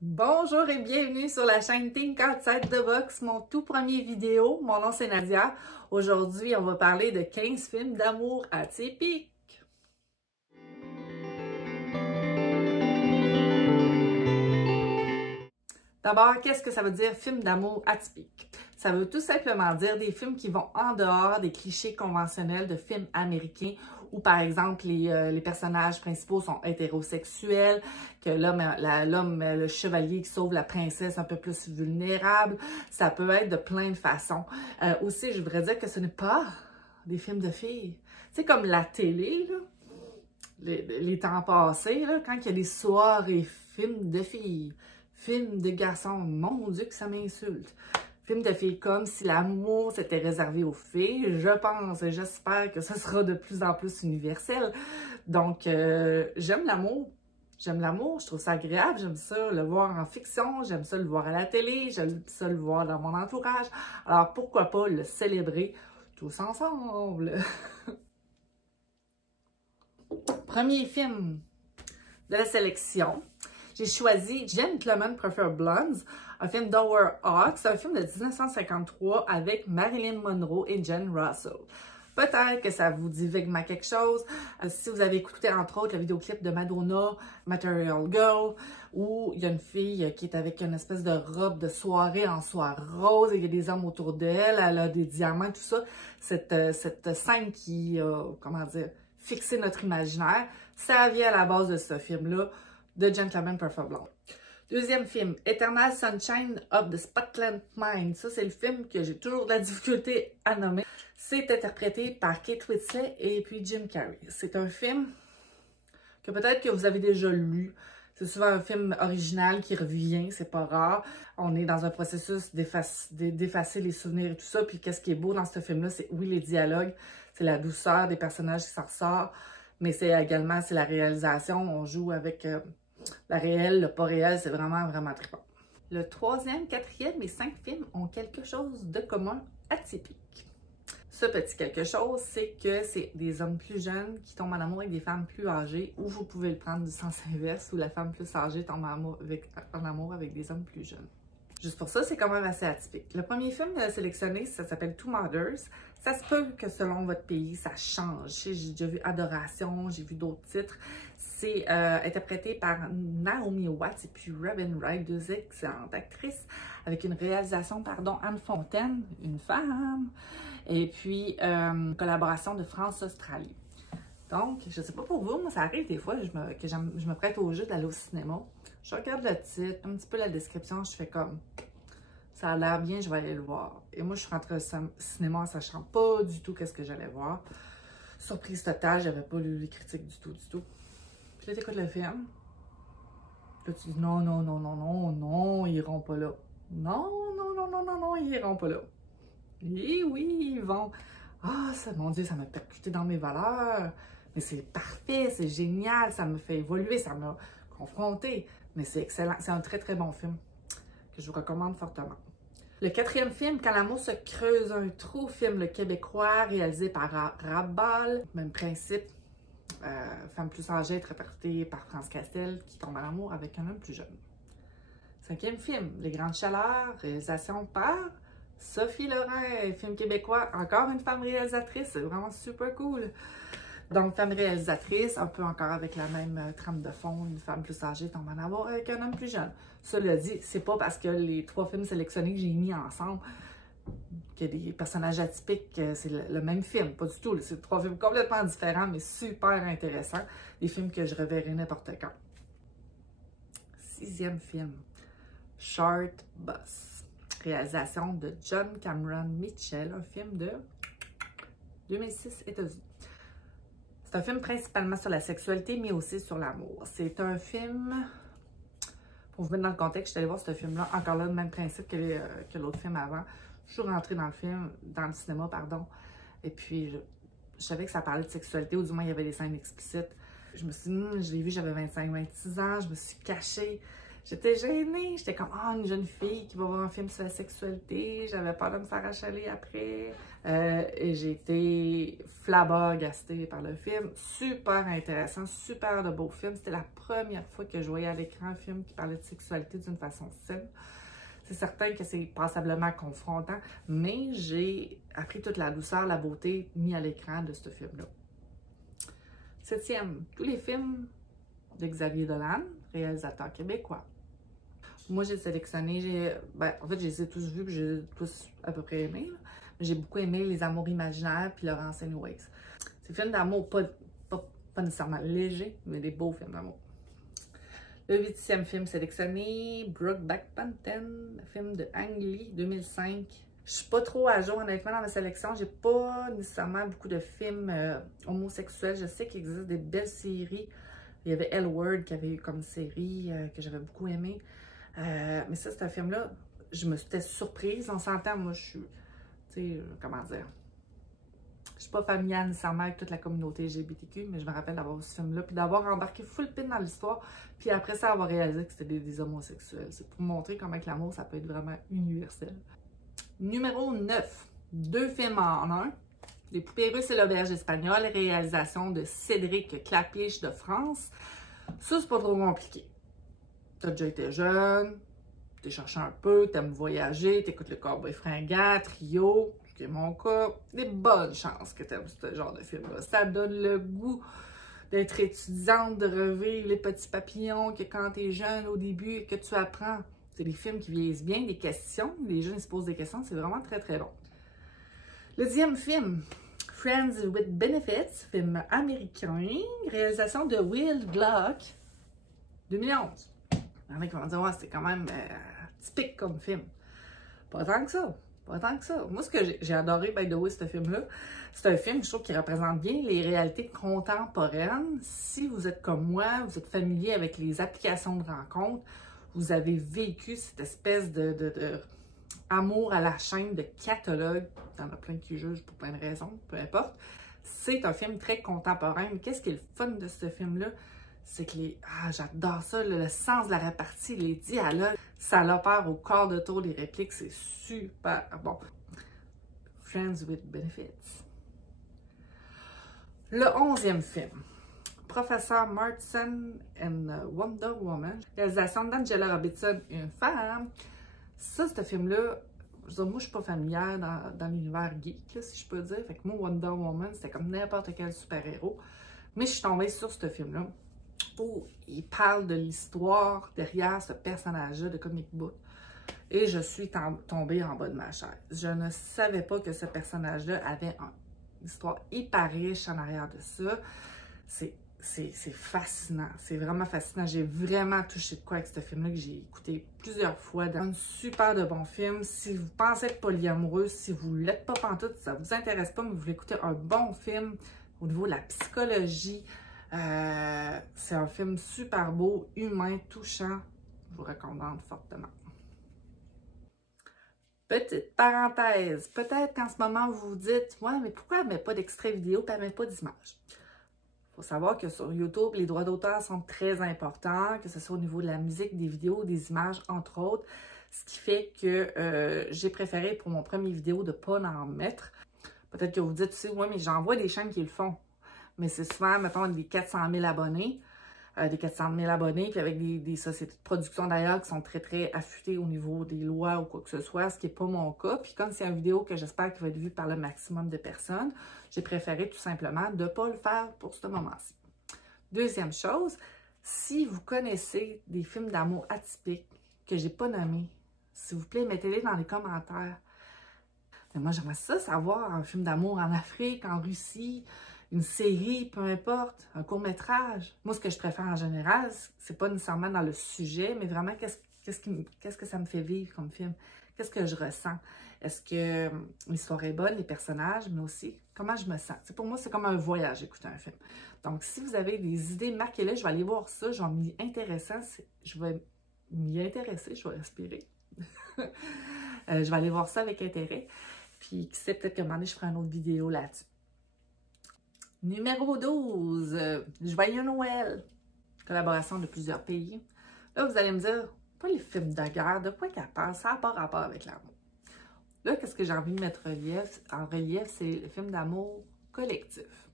Bonjour et bienvenue sur la chaîne Think Outside the Box, mon tout premier vidéo. Mon nom c'est Nadia. Aujourd'hui, on va parler de 15 films d'amour atypiques. D'abord, qu'est-ce que ça veut dire film d'amour atypique? Ça veut tout simplement dire des films qui vont en dehors des clichés conventionnels de films américains où, par exemple, les personnages principaux sont hétérosexuels, que l'homme, le chevalier qui sauve la princesse un peu plus vulnérable. Ça peut être de plein de façons. Aussi, je voudrais dire que ce n'est pas des films de filles. C'est comme la télé, là, les temps passés, là, quand il y a des soirées films de filles. Film de garçons, mon Dieu que ça m'insulte. Film de filles comme si l'amour s'était réservé aux filles. Je pense et j'espère que ce sera de plus en plus universel. Donc, j'aime l'amour. J'aime l'amour, je trouve ça agréable. J'aime ça le voir en fiction, j'aime ça le voir à la télé, j'aime ça le voir dans mon entourage. Alors, pourquoi pas le célébrer tous ensemble? Premier film de la sélection. J'ai choisi Gentlemen Prefer Blondes, un film d'Howard Hawks, un film de 1953 avec Marilyn Monroe et Jane Russell. Peut-être que ça vous dit vaguement quelque chose. Si vous avez écouté, entre autres, le vidéoclip de Madonna, Material Girl, où il y a une fille qui est avec une espèce de robe de soirée en soie rose et il y a des hommes autour d'elle, elle a des diamants, tout ça. Cette scène qui, comment dire, fixé notre imaginaire, ça vient à la base de ce film-là, de Gentlemen Prefer Blondes. Deuxième film, Eternal Sunshine of the Spotless Mind. Ça, c'est le film que j'ai toujours de la difficulté à nommer. C'est interprété par Kate Winslet et puis Jim Carrey. C'est un film que peut-être que vous avez déjà lu. C'est souvent un film original qui revient, c'est pas rare. On est dans un processus d'effacer les souvenirs et tout ça. Puis qu'est-ce qui est beau dans ce film-là, c'est oui les dialogues, c'est la douceur des personnages qui s'en ressort, mais c'est également la réalisation. On joue avec la réelle, le pas réel, c'est vraiment, vraiment trippant. Le troisième, quatrième et 5 films ont quelque chose de commun atypique. Ce petit quelque chose, c'est que c'est des hommes plus jeunes qui tombent en amour avec des femmes plus âgées, ou vous pouvez le prendre du sens inverse, où la femme plus âgée tombe en amour avec des hommes plus jeunes. Juste pour ça, c'est quand même assez atypique. Le premier film sélectionné, ça s'appelle Two Mothers. Ça se peut que selon votre pays, ça change. J'ai déjà vu Adoration, j'ai vu d'autres titres. C'est interprété par Naomi Watts et puis Robin Wright, deux excellentes actrices, avec une réalisation, Anne Fontaine, une femme, et puis collaboration de France-Australie. Donc, je ne sais pas pour vous, moi ça arrive des fois que je me prête au jeu d'aller au cinéma. Je regarde le titre, un petit peu la description, je fais comme, ça a l'air bien, je vais aller le voir. Et moi, je suis rentrée au cinéma en sachant pas du tout qu'est-ce que j'allais voir. Surprise totale, j'avais pas lu les critiques du tout. Puis là, t'écoutes le film. Puis là, tu dis, non, non, non, non, non, non, ils iront pas là. Non, non, non, non, non, non, ils iront pas là. Et oui, ils vont. Ah, mon Dieu, ça m'a percuté dans mes valeurs. Mais c'est parfait, c'est génial, ça me fait évoluer, ça m'a confronté. Mais c'est excellent, c'est un très, très bon film que je vous recommande fortement. Le quatrième film, Quand l'amour se creuse un trou, film le québécois réalisé par Rabal. Même principe, femme plus âgée interprétée par France Castel qui tombe en amour avec un homme plus jeune. Cinquième film, Les Grandes Chaleurs, réalisation par Sophie Lorrain, film québécois, encore une femme réalisatrice, c'est vraiment super cool. Donc, femme réalisatrice, un peu encore avec la même trame de fond, une femme plus âgée tombe en amour avec un homme plus jeune. Cela dit, c'est pas parce que les 3 films sélectionnés que j'ai mis ensemble que des personnages atypiques, c'est le même film, pas du tout. C'est 3 films complètement différents, mais super intéressants. Des films que je reverrai n'importe quand. 6e film, Short Bus, réalisation de John Cameron Mitchell, un film de 2006, États-Unis. C'est un film principalement sur la sexualité, mais aussi sur l'amour. C'est un film, pour vous mettre dans le contexte, je suis allée voir ce film-là, encore là, le même principe que l'autre film avant. Je suis rentrée dans le cinéma, pardon, et puis je savais que ça parlait de sexualité, ou du moins il y avait des scènes explicites. Je me suis dit, je l'ai vu, j'avais 25-26 ans, je me suis cachée, J'étais gênée. J'étais comme, ah, une jeune fille qui va voir un film sur la sexualité. J'avais peur de me faire achaler après. Et j'ai été flabbergastée par le film. Super intéressant, super de beau film. C'était la première fois que je voyais à l'écran un film qui parlait de sexualité d'une façon saine. C'est certain que c'est passablement confrontant, mais j'ai appris toute la douceur, la beauté mis à l'écran de ce film-là. 7e, tous les films de Xavier Dolan, réalisateur québécois. Moi, j'ai sélectionné, en fait, je les ai tous vus, puis j'ai tous à peu près aimé. J'ai beaucoup aimé Les Amours imaginaires, puis Laurence Anyways. C'est des films d'amour pas nécessairement légers, mais des beaux films d'amour. Le 8e film sélectionné, Brokeback Mountain, film de Ang Lee, 2005. Je suis pas trop à jour, honnêtement, dans ma sélection. J'ai pas nécessairement beaucoup de films homosexuels. Je sais qu'il existe des belles séries. Il y avait L Word qui avait eu comme série que j'avais beaucoup aimé. Mais ça, c'est un film-là, je me suis surprise. On s'entend, moi, je suis, tu sais, comment dire, je suis pas familière nécessairement avec toute la communauté LGBTQ, mais je me rappelle d'avoir vu ce film-là, puis d'avoir embarqué full pin dans l'histoire, puis après ça, avoir réalisé que c'était des homosexuels. C'est pour montrer comment l'amour, ça peut être vraiment universel. Numéro 9, 2 films en un. Les Poupées russes et l'auberge espagnole, réalisation de Cédric Clapiche de France. Ça, c'est pas trop compliqué. T'as déjà été jeune, t'es cherché un peu, t'aimes voyager, t'écoutes le Cowboy fringant, Trio, qui est mon cas. Des bonnes chances que t'aimes ce genre de film-là. Ça donne le goût d'être étudiante, de revivre les petits papillons que quand t'es jeune au début et que tu apprends. C'est des films qui vieillissent bien, des questions, les jeunes se posent des questions, c'est vraiment très très bon. Le 10e film, Friends with Benefits, film américain, réalisation de Will Gluck, 2011. Il y en a qui vont dire, ouais, c'est quand même typique comme film. Pas tant que ça. Pas tant que ça. Moi, ce que j'ai adoré, by the way, ce film-là, c'est un film, je trouve, qui représente bien les réalités contemporaines. Si vous êtes comme moi, vous êtes familier avec les applications de rencontres, vous avez vécu cette espèce de amour à la chaîne de catalogue. Il y en a plein qui jugent pour plein de raisons, peu importe. C'est un film très contemporain. Mais qu'est-ce qui est le fun de ce film-là? C'est que j'adore ça, le sens de la répartie, les dialogues, ça l'opère au quart de tour des répliques, c'est super bon. Friends with Benefits. Le 11e film, Professeur Marston and Wonder Woman, réalisation d'Angela Robertson, une femme. Ça, ce film-là, je veux dire, moi, je suis pas familière dans l'univers geek, là, si je peux dire. Fait que moi, Wonder Woman, c'était comme n'importe quel super-héros. Mais je suis tombée sur ce film-là où il parle de l'histoire derrière ce personnage-là de comic book. Et je suis tombée en bas de ma chaise. Je ne savais pas que ce personnage-là avait une histoire hyper riche en arrière de ça. C'est fascinant. C'est vraiment fascinant. J'ai vraiment touché de quoi avec ce film-là que j'ai écouté plusieurs fois. Un super de bon film. Si vous pensez être polyamoureux, si vous ne l'êtes pas pantoute, si ça ne vous intéresse pas, mais vous voulez écouter un bon film au niveau de la psychologie, c'est un film super beau, humain, touchant. Je vous recommande fortement. Petite parenthèse, peut-être qu'en ce moment vous vous dites « Ouais, mais pourquoi elle ne met pas d'extrait vidéo et elle ne met pas d'image? » Il faut savoir que sur YouTube, les droits d'auteur sont très importants, que ce soit au niveau de la musique, des vidéos, des images, entre autres. Ce qui fait que j'ai préféré pour mon premier vidéo de ne pas en mettre. Peut-être que vous dites aussi « Ouais, mais j'en vois des chaînes qui le font. » Mais c'est souvent, mettons, des 400 000 abonnés. Puis avec des sociétés de production d'ailleurs qui sont très, très affûtées au niveau des lois ou quoi que ce soit, ce qui n'est pas mon cas. Puis comme c'est une vidéo que j'espère qu'il va être vue par le maximum de personnes, j'ai préféré tout simplement de ne pas le faire pour ce moment-ci. Deuxième chose, si vous connaissez des films d'amour atypiques que je n'ai pas nommés, s'il vous plaît, mettez-les dans les commentaires. Mais moi, j'aimerais ça savoir, un film d'amour en Afrique, en Russie, une série, peu importe, un court-métrage. Moi, ce que je préfère en général, c'est pas nécessairement dans le sujet, mais vraiment qu'est-ce que ça me fait vivre comme film? Qu'est-ce que je ressens? Est-ce que l'histoire est bonne, les personnages, mais aussi comment je me sens? Pour moi, c'est comme un voyage, écouter un film. Donc, si vous avez des idées, marquez-les, je vais aller voir ça, je vais m'y intéresser, je vais respirer. Je vais aller voir ça avec intérêt. Puis, qui sait, peut-être qu'à un moment donné, je ferai une autre vidéo là-dessus. Numéro 12, Joyeux Noël. Collaboration de plusieurs pays. Là, vous allez me dire, pas les films de guerre, de quoi qu'elle parle, ça n'a pas rapport avec l'amour. Là, qu'est-ce que j'ai envie de mettre en relief, c'est le film d'amour collectif.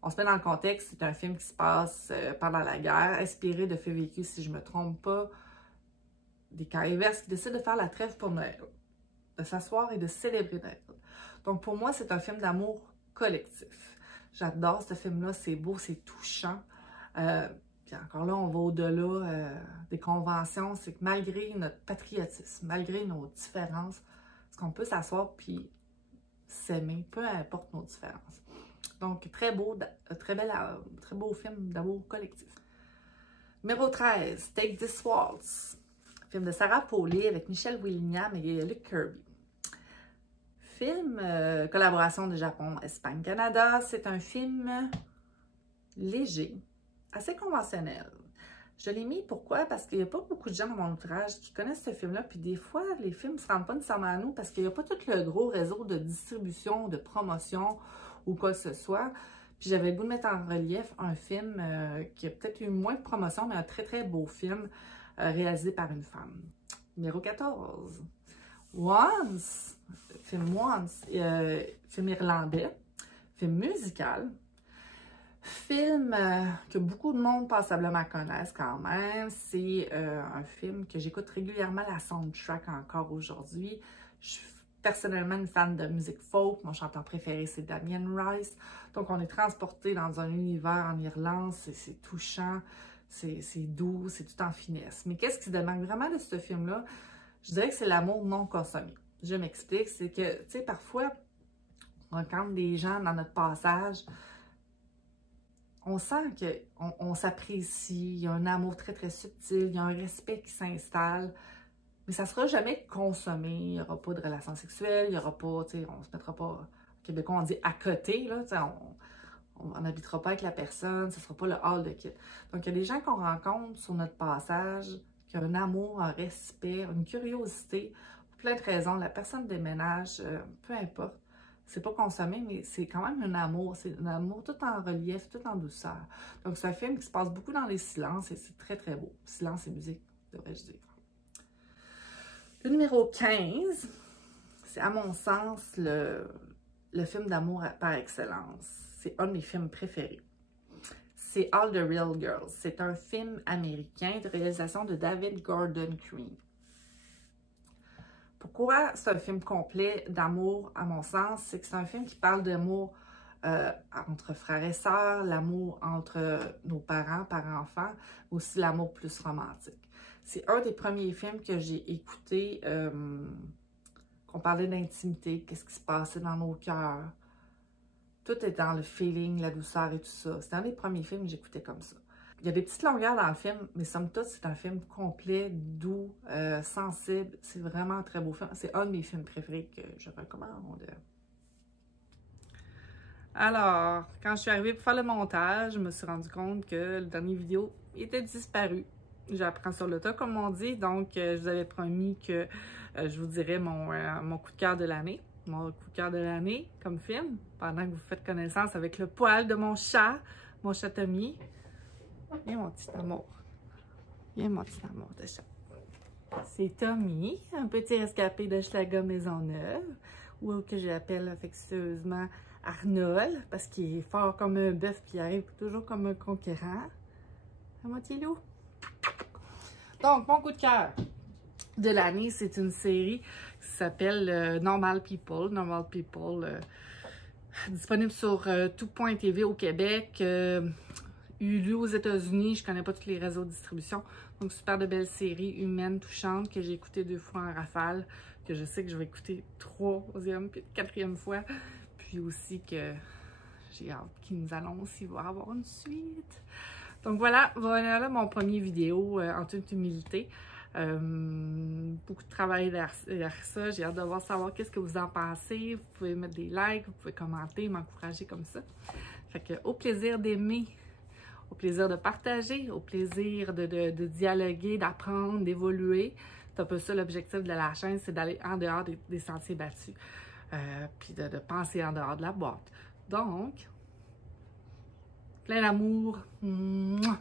On se met dans le contexte, c'est un film qui se passe pendant la guerre, inspiré de faits vécus, si je ne me trompe pas, des Caïvers qui décident de faire la trêve pour Noël, de s'asseoir et de célébrer Noël. Donc pour moi, c'est un film d'amour collectif. J'adore ce film-là, c'est beau, c'est touchant. Puis encore là, on va au-delà des conventions, c'est que malgré notre patriotisme, malgré nos différences, est-ce qu'on peut s'asseoir puis s'aimer, peu importe nos différences. Donc, très beau film d'amour collectif. Numéro 13, Take This Waltz. Film de Sarah Polley avec Michelle Williams et Luke Kirby. Film, collaboration de Japon, Espagne, Canada. C'est un film léger, assez conventionnel. Je l'ai mis, pourquoi? Parce qu'il n'y a pas beaucoup de gens dans mon entourage qui connaissent ce film-là, puis des fois, les films ne se rendent pas nécessairement à nous parce qu'il n'y a pas tout le gros réseau de distribution, de promotion ou quoi que ce soit. Puis j'avais le goût de mettre en relief un film qui a peut-être eu moins de promotion, mais un très très beau film réalisé par une femme. Numéro 14, Once, film Once, film irlandais, film musical. Film que beaucoup de monde passablement connaissent quand même. C'est un film que j'écoute régulièrement la soundtrack encore aujourd'hui. Je suis personnellement une fan de musique folk. Mon chanteur préféré, c'est Damien Rice. Donc, on est transporté dans un univers en Irlande. C'est touchant, c'est doux, c'est tout en finesse. Mais qu'est-ce qui demande vraiment de ce film-là? Je dirais que c'est l'amour non consommé. Je m'explique. C'est que, tu sais, parfois, on rencontre des gens dans notre passage. On sent qu'on s'apprécie, il y a un amour très, très subtil, il y a un respect qui s'installe, mais ça ne sera jamais consommé, il n'y aura pas de relations sexuelles, il n'y aura pas, tu sais, on ne se mettra pas, au Québécois, on dit à côté, là, tu sais, on n'habitera pas avec la personne, ce ne sera pas le hall de kit. Donc, il y a des gens qu'on rencontre sur notre passage, qui ont un amour, un respect, une curiosité, pour plein de raisons. La personne déménage, peu importe. C'est pas consommé, mais c'est quand même un amour. C'est un amour tout en relief, tout en douceur. Donc, c'est un film qui se passe beaucoup dans les silences et c'est très, très beau. Silence et musique, devrais-je dire. Le numéro 15, c'est à mon sens le film d'amour par excellence. C'est un de mes films préférés. C'est All the Real Girls. C'est un film américain de réalisation de David Gordon Green. Pourquoi c'est un film complet d'amour, à mon sens? C'est que c'est un film qui parle d'amour entre frères et sœurs, l'amour entre nos parents, parents-enfants, mais aussi l'amour plus romantique. C'est un des premiers films que j'ai écouté, qu'on parlait d'intimité, qu'est-ce qui se passait dans nos cœurs. Tout est dans le feeling, la douceur et tout ça. C'est un des premiers films que j'écoutais comme ça. Il y a des petites longueurs dans le film, mais somme toute, c'est un film complet, doux, sensible. C'est vraiment un très beau film. C'est un de mes films préférés que je recommande. Alors, quand je suis arrivée pour faire le montage, je me suis rendu compte que le dernier vidéo était disparu. J'apprends sur le tas, comme on dit. Donc, je vous avais promis que je vous dirais mon coup de cœur de l'année. Mon coup de cœur de l'année comme film, pendant que vous faites connaissance avec le poil de mon chat Tommy. Viens, mon petit amour. Viens, mon petit amour de chat. C'est Tommy, un petit rescapé de Schlager Maisonneuve, ou que j'appelle affectueusement Arnold, parce qu'il est fort comme un bœuf, puis il arrive toujours comme un conquérant. À mon petit loup. Donc, mon coup de cœur de l'année, c'est une série qui s'appelle Normal People. Normal People, disponible sur tout.tv au Québec. Hulu aux États-Unis, je connais pas tous les réseaux de distribution. Donc, super de belles séries humaines, touchantes, que j'ai écoutées 2 fois en rafale, que je sais que je vais écouter 3e puis 4e fois. Puis aussi que j'ai hâte qu'ils nous annoncent s'il va y avoir une suite. Donc voilà là mon premier vidéo en toute humilité. Beaucoup de travail derrière ça. J'ai hâte de savoir qu'est-ce que vous en pensez. Vous pouvez mettre des likes, vous pouvez commenter, m'encourager comme ça. Fait que au plaisir d'aimer. Au plaisir de partager, au plaisir de dialoguer, d'apprendre, d'évoluer. C'est un peu ça l'objectif de la chaîne, c'est d'aller en dehors des sentiers battus. Puis de penser en dehors de la boîte. Donc, plein d'amour. Mouah.